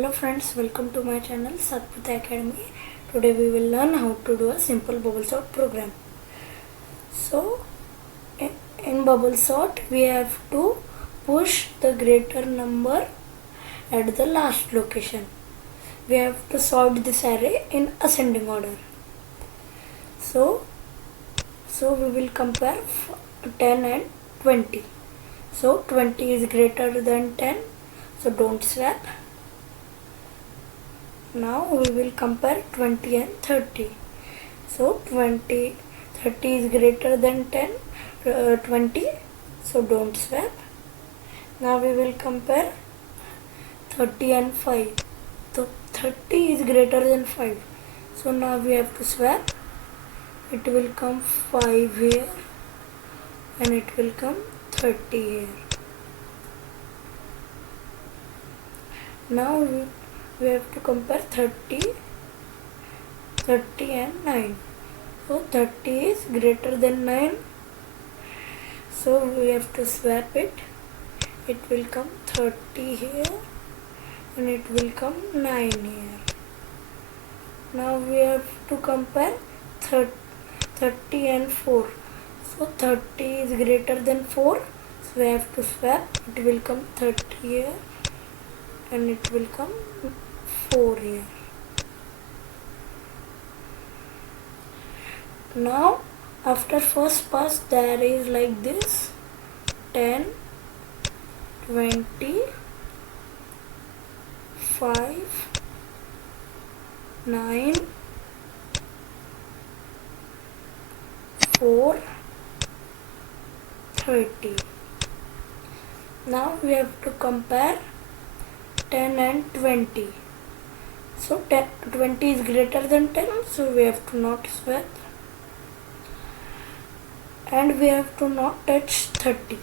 Hello friends, welcome to my channel Satpurta Academy. Today we will learn how to do a simple bubble sort program. So in bubble sort we have to push the greater number at the last location. We have to sort this array in ascending order. So we will compare 10 and 20. So 20 is greater than 10, so don't swap. Now we will compare 20 and 30. So 30 is greater than 20, so don't swap. Now we will compare 30 and 5. So 30 is greater than 5. So now we have to swap. It will come 5 here and it will come 30 here. Now we have to compare 30 and 9. So 30 is greater than 9. So we have to swap it. It will come 30 here and it will come 9 here. Now we have to compare 30 and 4. So 30 is greater than 4. So we have to swap. It will come 30 here and it will come 4 here. Now after first pass the array is like this: 10, 20, 5, 9, 4, 30. Now we have to compare 10 and 20. So 20 is greater than 10, so we have to not swap. And we have to not touch 30.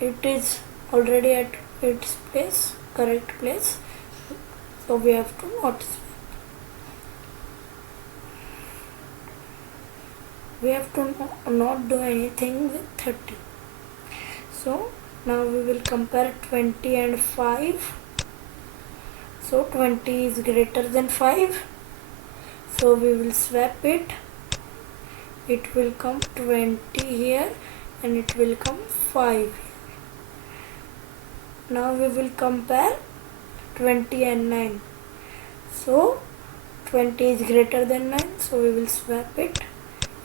It is already at its place, correct place. So we have to not swap. We have to not do anything with 30. So now we will compare 20 and 5. So 20 is greater than 5. So we will swap it. It will come 20 here and it will come 5 here. Now we will compare 20 and 9. So 20 is greater than 9. So we will swap it.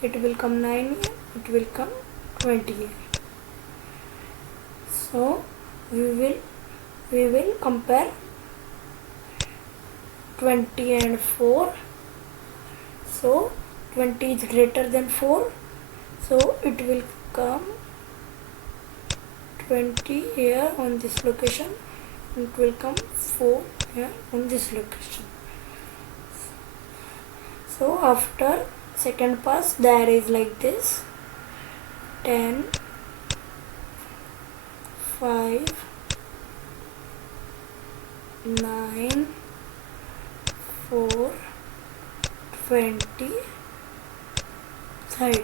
It will come 9 here. It will come 20 here. So we will compare 20 and 4. So 20 is greater than 4. So it will come 20 here on this location. It will come 4 here on this location. So after second pass the array is like this: 10, 5, 9, 4, 20, 30.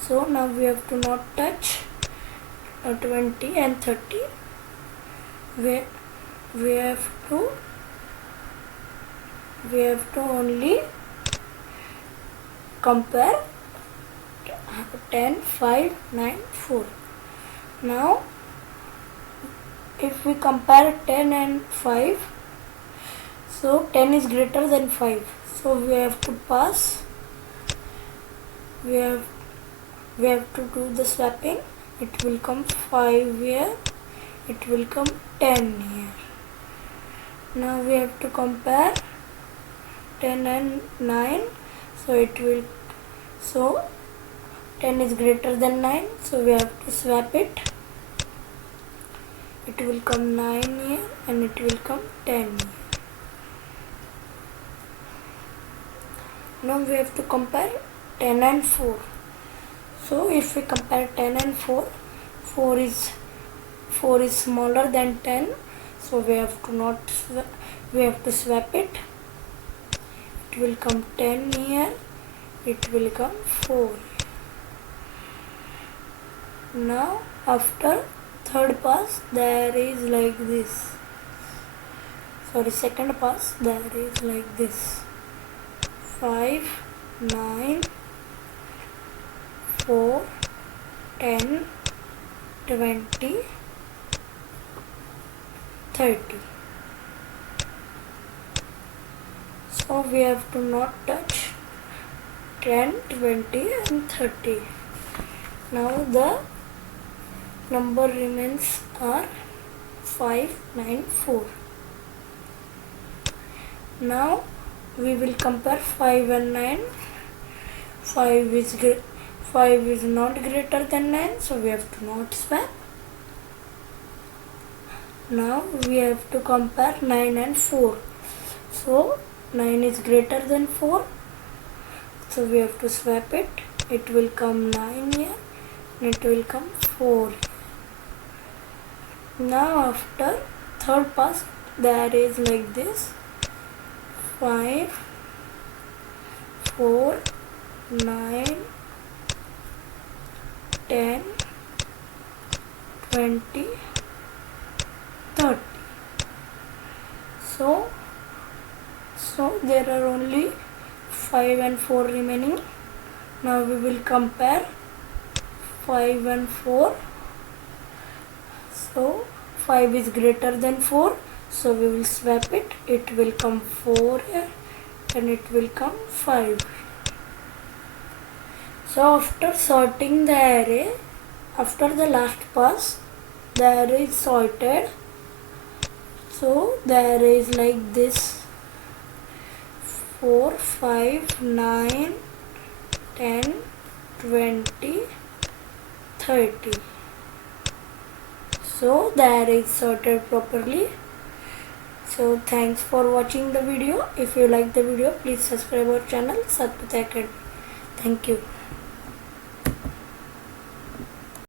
So now we have to not touch 20 and 30. We have to only compare 10, 5, 9, 4. Now if we compare 10 and 5, so 10 is greater than 5. So we have to pass. We have to do the swapping. It will come 5 here. It will come 10 here. Now we have to compare 10 and 9. So 10 is greater than 9. So we have to swap it. It will come 9 here and it will come 10 here. Now we have to compare 10 and 4. So if we compare 10 and 4, 4 is smaller than 10. So we have to swap it. It will come 10 here. It will come 4. Now after third pass the array is like this: second pass, that is like this: 5, 9, 4, 10, 20, 30. So we have to not touch 10, 20 and 30. Now the number remains are 5, 9, 4. Now we will compare 5 and 9. 5 is not greater than 9, so we have to not swap. Now we have to compare 9 and 4. So 9 is greater than 4, so we have to swap it. It will come 9 here and it will come 4. Now after third pass, that is like this: 5, 4, 9, 10, 20, 30. So there are only 5 and 4 remaining. Now we will compare 5 and 4. So 5 is greater than 4, so we will swap it. It will come 4 here and it will come 5. So after sorting the array, after the last pass, the array is sorted. So the array is like this: 4, 5, 9, 10, 20, 30. So the array is sorted properly. So thanks for watching the video. If you like the video, please subscribe our channel Satpura Academy. Thank you.